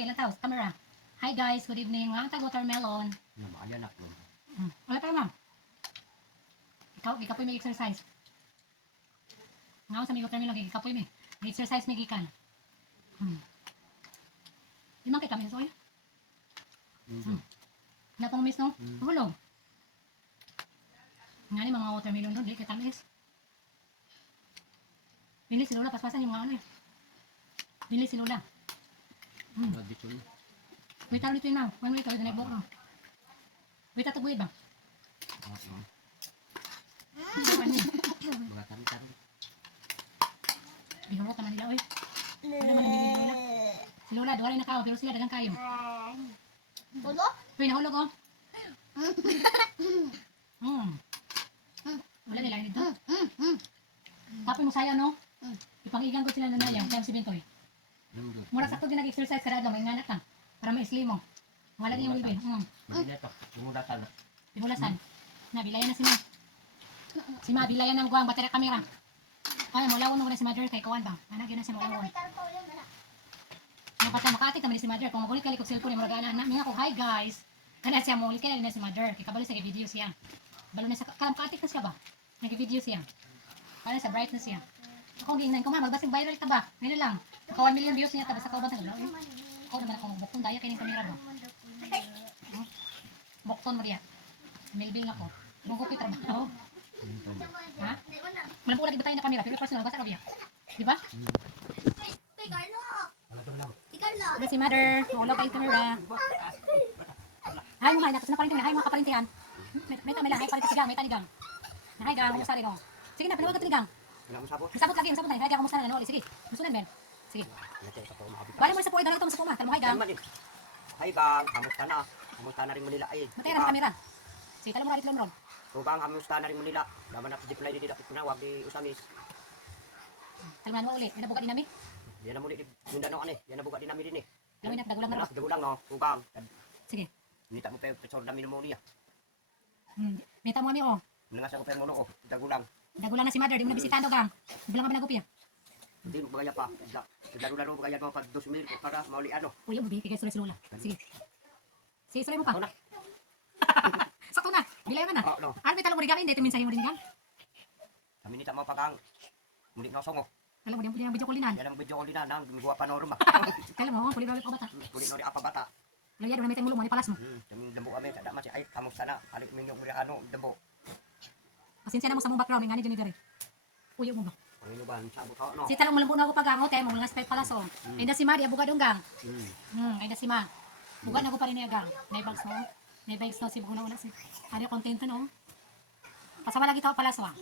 Okay, lang tao, camera. Hi guys, good evening. Ang tag watermelon. Namayanak mo. Wala pa ma'am. Ikaw, ikapoy may exercise. Ngaw sa may watermelon, ikapoy may. May exercise may gikan. Di man kay kami sa oil. Napang miss no? Hulog. Nga ni mga watermelon doon, di kay tamis. Bili si Lola, paspasan yung mga ano eh. Bili si Lola. Nagdito na. May taro dito yun na. One week, kami nag-book na. May tataguyid ba? Oo. Ano yun? Mga tari-tari. Bihuro ka na nila, oy. Ano naman ang bili ni Lola? Si Lola, duwalay na kao, pero sila dagang kayo. Tulo? Uy, nahulog oh. Wala nila dito. Tapos mo saya, no? Ipangigan ko sila na nayaw, kaya si Bentoy. Mura sakto din nag-exercise kada adlaw, may nganak ka. Para ma-slim mo. Wala din yung wilbil. Magdito. Tumudatan na. Pinulasan. Nabilayan na si Ma. Si Ma, bilayan na magwang battery camera. Ay, mulawon mo na si Mother kay Kawan ba? Anak, yun na si mulawon. Ano pa siya, makaatik naman ni si Mother. Kung magulit ka likog cellphone, yung mga gana. Minga ko, hi guys. Kana siya, magulit ka na si Mother. Kaya kabalo sa video siya. Balo na sa, makaatik na siya ba? Nag-video siya. Para sa brightness siya. Ako, giingnan ko ma, magbasig viral ka ba? Ngayon lang. Naka 1 million views niya, tapos ako ba taglaw? Ako naman akong bukton, daya kayo ng kamera ba? Bukton mo diya. Milbil na ko. Mungkupit trabaho. Ha? Walang po lagi ba tayo na kamera? Pero personal, basta biya. Di ba? Kay Carlo! Si Carlo! Ano si Mother? Maulaw kayo kamera. Hay mo hay, tapos na parintihan. Hay mga kaparintihan. May tama lang, hay parintihan. May tanigang. Hay gang, kumusta rin ako. Sige na, pinawag ka tanigang. Masabot lagi, masabot na. Hay gang, kumusta na. Ano, sige. Gusto na, Ben. Sige. Bali mo sa puwi, dalaw itong sa puma. Talong hay gang. Hay gang, kamusta na? Kamusta na rin mo nila ay. Matay na kamera. Sige, talong mo rin, talong mo ron. Kubang kamusta na rin mo nila. Laman na pijipulay din nila. Pinawag di usamis. Talungan mo ulit. May nabuka din namin. Yan na muli. Yung dano ano eh. Yan na buka din namin din eh. Lawin na, dagulang na ron. Dagulang no. Kubang. Sige. Nita mo pa yung pesor namin mo niya. May tamo kami, oh. Nangas ako pa yung muno ko. Dagulang. Dagulang na si Mother. Di mo na bisitando, gang. Bilang kami nagupi, ah. Hindi mo bagaya pa. Laro-laro bagaya mo pag 2,000 para mauli ano. Uy, yung bibigay kay Sula. Sige. Sige, sulay mo pa. Ako na. Sakto na. Bilay ka na. Oo, no. Ano may talong mo rin hindi? Ito minsan mo rin gang. Kami nita mo pagang. Muli na songo. Alam mo, di ang video kulinan. Yan ang video ko nila nang gumawa panorama. Alam mo, kulit ko bata. Muli na rin apa bata. Laya, doon na may tayong mo, palas mo. Yung dambo kami, kada masi ay kamusta na. Alik mo yung ano, dambo. Pasensya na mo sa mong background, may ngani dyan dyan. Uyo mo ba? Ano ba, sa buto, no? Si talong malambo na ako pag-angot eh, mga spek palas oh. Ay na si Ma, di abugad ang gang. Ay na si Ma. Bugad na ko pa rin niya gang. Naibags no? Naibags no, si buguna una si. Ano yung content no? Pasama lagi tao palas oh.